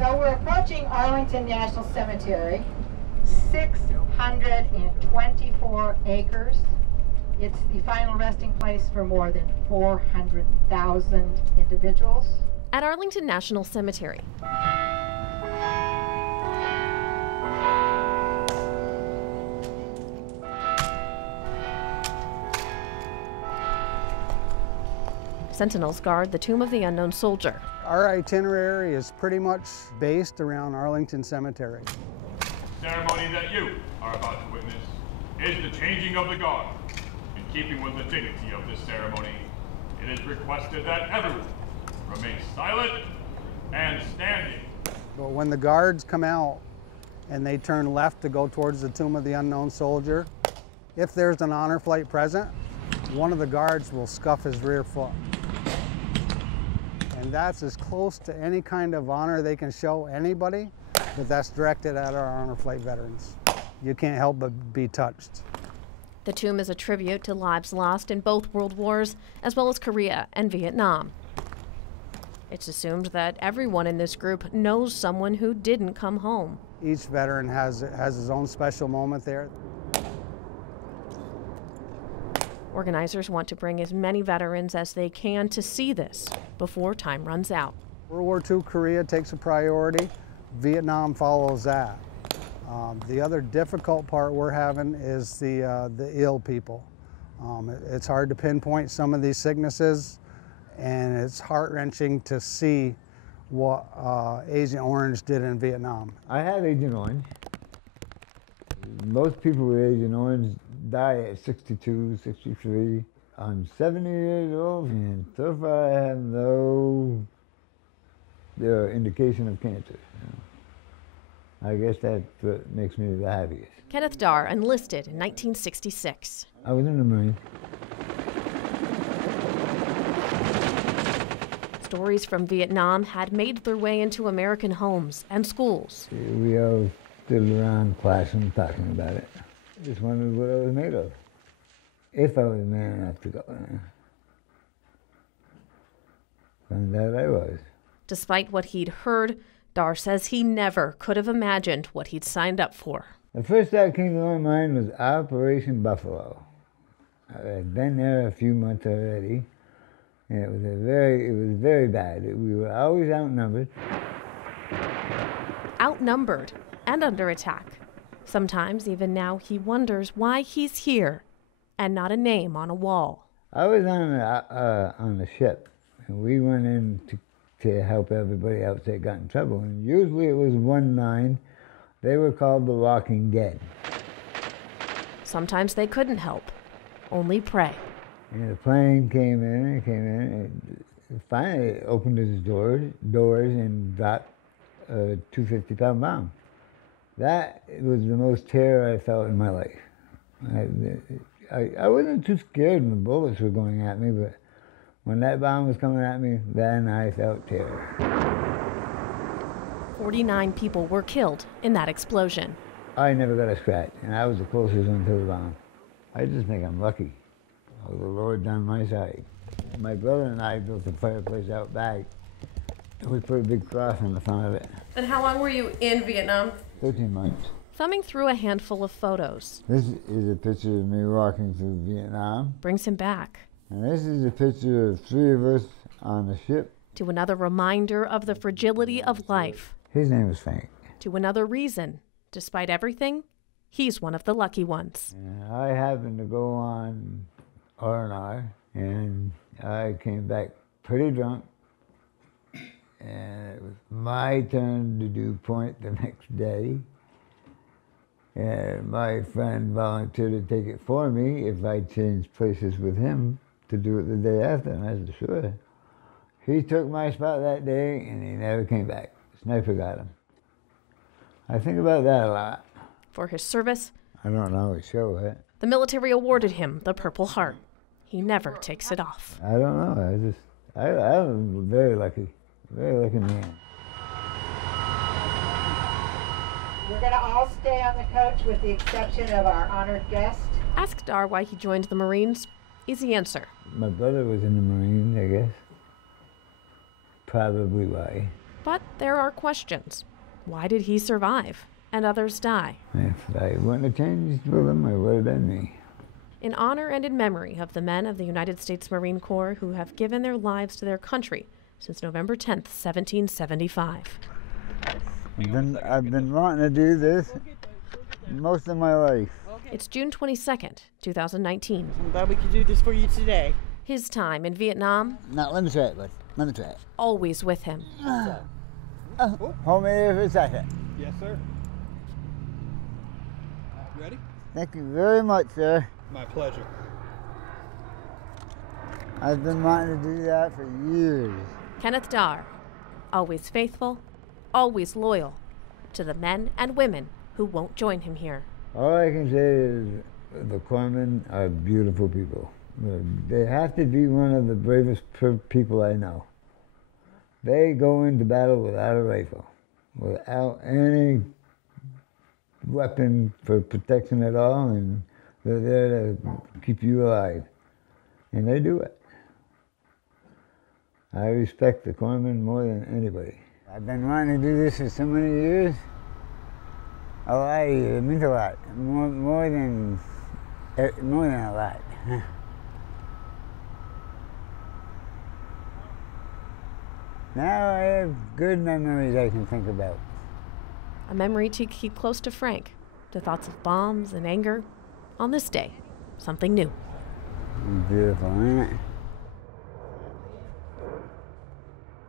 So we're approaching Arlington National Cemetery, 624 acres. It's the final resting place for more than 400,000 individuals. At Arlington National Cemetery, sentinels guard the tomb of the unknown soldier. Our itinerary is pretty much based around Arlington Cemetery. The ceremony that you are about to witness is the changing of the guard. In keeping with the dignity of this ceremony, it is requested that everyone remain silent and standing. But when the guards come out and they turn left to go towards the tomb of the unknown soldier, if there's an honor flight present, one of the guards will scuff his rear foot. And that's as close to any kind of honor they can show anybody, but that's directed at our honor flight veterans. You can't help but be touched. The tomb is a tribute to lives lost in both world wars, as well as Korea and Vietnam. It's assumed that everyone in this group knows someone who didn't come home. Each veteran has his own special moment there. Organizers want to bring as many veterans as they can to see this before time runs out. World War II Korea takes a priority. Vietnam follows that. The other difficult part we're having is the ill people. It's hard to pinpoint some of these sicknesses, and it's heart-wrenching to see what Agent Orange did in Vietnam. I have Agent Orange. Most people with Agent Orange die at 62, 63. I'm 70 years old, and so far I have no indication of cancer. I guess that's what makes me the happiest. Kenneth Dar enlisted in 1966. I was in the Marines. Stories from Vietnam had made their way into American homes and schools. We all stood around classroom talking about it. Just wondered what I was made of, if I was man enough to go in. Found out I was. Despite what he'd heard, Dar says he never could have imagined what he'd signed up for. The first that came to my mind was Operation Buffalo. I had been there a few months already, and it was very bad. We were always outnumbered. Outnumbered and under attack. Sometimes, even now, he wonders why he's here and not a name on a wall. I was on the ship, and we went in to help everybody else that got in trouble. And usually it was one line. They were called the Walking Dead. Sometimes they couldn't help, only pray. And the plane came in, and finally it opened its doors and dropped a 250-pound bomb. That was the most terror I felt in my life. I wasn't too scared when the bullets were going at me, but when that bomb was coming at me, then I felt terror. 49 people were killed in that explosion. I never got a scratch, and I was the closest one to the bomb. I just think I'm lucky. Oh, the Lord's on my side. My brother and I built a fireplace out back, and we put a big cross on the front of it. And how long were you in Vietnam? 13 months. Thumbing through a handful of photos. This is a picture of me walking through Vietnam. Brings him back. And this is a picture of 3 of us on the ship. To another reminder of the fragility of life. His name was Frank. To another reason, despite everything, he's one of the lucky ones. And I happened to go on R&R, and I came back pretty drunk. And it was my turn to do point the next day. And my friend volunteered to take it for me if I changed places with him to do it the day after, and I said, sure. He took my spot that day, and he never came back. Sniper got him. I think about that a lot. For his service, I don't always show it. The military awarded him the Purple Heart. He never takes it off. I don't know. I'm very lucky man. We're going to all stay on the coach with the exception of our honored guest. Ask Dar why he joined the Marines. Easy answer. My brother was in the Marines, I guess. Probably why. But there are questions. Why did he survive and others die? If I wouldn't have changed with him, it would have been me. In honor and in memory of the men of the United States Marine Corps who have given their lives to their country since November 10th, 1775. I've been wanting to do this most of my life. It's June 22nd, 2019. I'm glad we could do this for you today. His time in Vietnam, Now, let me try it, bud. Let me try it. always with him. Hold me there for a second. Yes, sir. Ready? Thank you very much, sir. My pleasure. I've been wanting to do that for years. Kenneth Dar, always faithful, always loyal to the men and women who won't join him here. All I can say is the corpsmen are beautiful people. They have to be one of the bravest people I know. They go into battle without a rifle, without any weapon for protection at all, and they're there to keep you alive. And they do it. I respect the corpsmen more than anybody. I've been wanting to do this for so many years. A lot of years. It means a lot. More than a lot. Now I have good memories I can think about. A memory to keep close to Frank, to thoughts of bombs and anger. On this day, something new. Beautiful, isn't it?